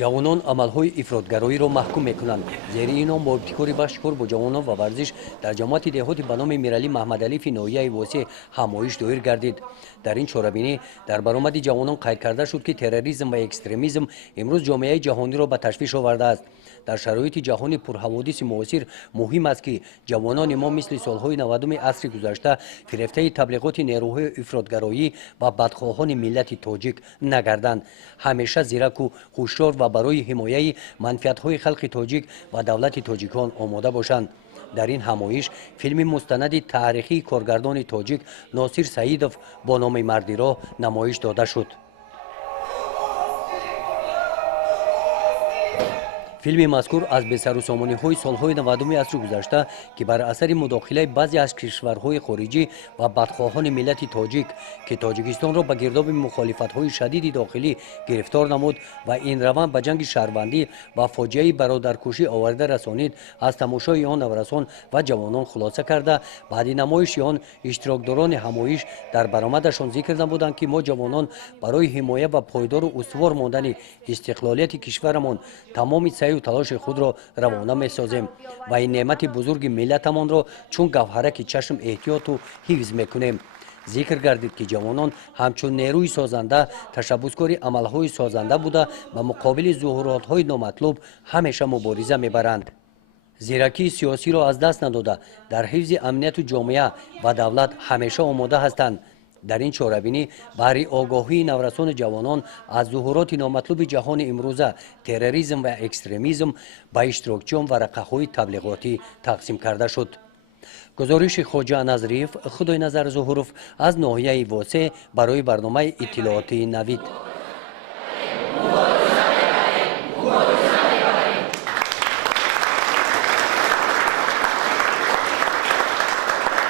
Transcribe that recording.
ҷавонон амалҳои ифротгароиро маҳкум мекунанд. зери ин ном бо ибтикори бахши кор бо ҷавонон ва варзиш дар ҷамоати деҳоти ба номи миралӣ маҳмадалифи ноҳияи восеъ ҳамоиш доир гардид. дар ин чорабинӣ дар баромади ҷавонон қайд карда шуд ки терроризм ва экстремизм имрӯз ҷомеаи ҷаҳониро ба ташвиш овардааст. дар шароити ҷаҳони пурҳаводиси муосир муҳим аст ки ҷавонони мо мисли солҳои 90-уми асри гузашта фирефтаи таблиғоти нерӯҳои ифротгароӣ ва бадхоҳони миллати тоҷик нагарданд. ҳамеша зираку ҳушёр ва барои ҳимояи манфиатҳои халқи тоҷик ва давлати тоҷикон омода бошанд. дар ин ҳамоиш филми мустанади таърихии коргардони тоҷик носир саидов бо номи марди роҳ намоиш дода шуд. филми мазкур аз бесарусомониҳои солҳои 90-уми асри гузашта ки бар асари мудохилаи баъзе аз кишварҳои хориҷӣ ва бадхоҳони миллати тоҷик ки тоҷикистонро ба гирдоби мухолифатҳои шадиди дохилӣ гирифтор намуд ва ин раванд ба ҷанги шаҳрвандӣ ва фоҷиаи бародаркушӣ оварда расонид, аз тамошои он наврасон ва ҷавонон хулоса карда баъди намоиши он иштирокдорони ҳамоиш дар баромадашон зикр намуданд ки мо ҷавонон барои ҳимоя ва пойдору устувор мондани истиқлолияти кишварамон тамоми саъю талоши худро равона месозем ва ин неъмати бузурги миллатамонро чун гавҳараки чашм эҳтиёту ҳифз мекунем. зикр гардид ки ҷавонон ҳамчун нерӯи созанда ташаббускори амалҳои созанда буда ба муқобили зуҳуротҳои номатлуб ҳамеша мубориза мебаранд. зиракии сиёсиро аз даст надода дар ҳифзи амнияту ҷомеа ва давлат ҳамеша омода ҳастанд. дар ин чорабинӣ баҳри огоҳии наврасони ҷавонон аз зуҳуроти номатлуби ҷаҳони имрӯза терроризм ва экстремизм ба иштирокчиён ва рақаҳои таблиғотӣ тақсим карда шуд. гузориши хоҷа назриев, худойназар зуҳуров аз ноҳияи восеъ барои барномаи иттилоотии навид.